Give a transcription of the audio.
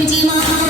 വിജയമാ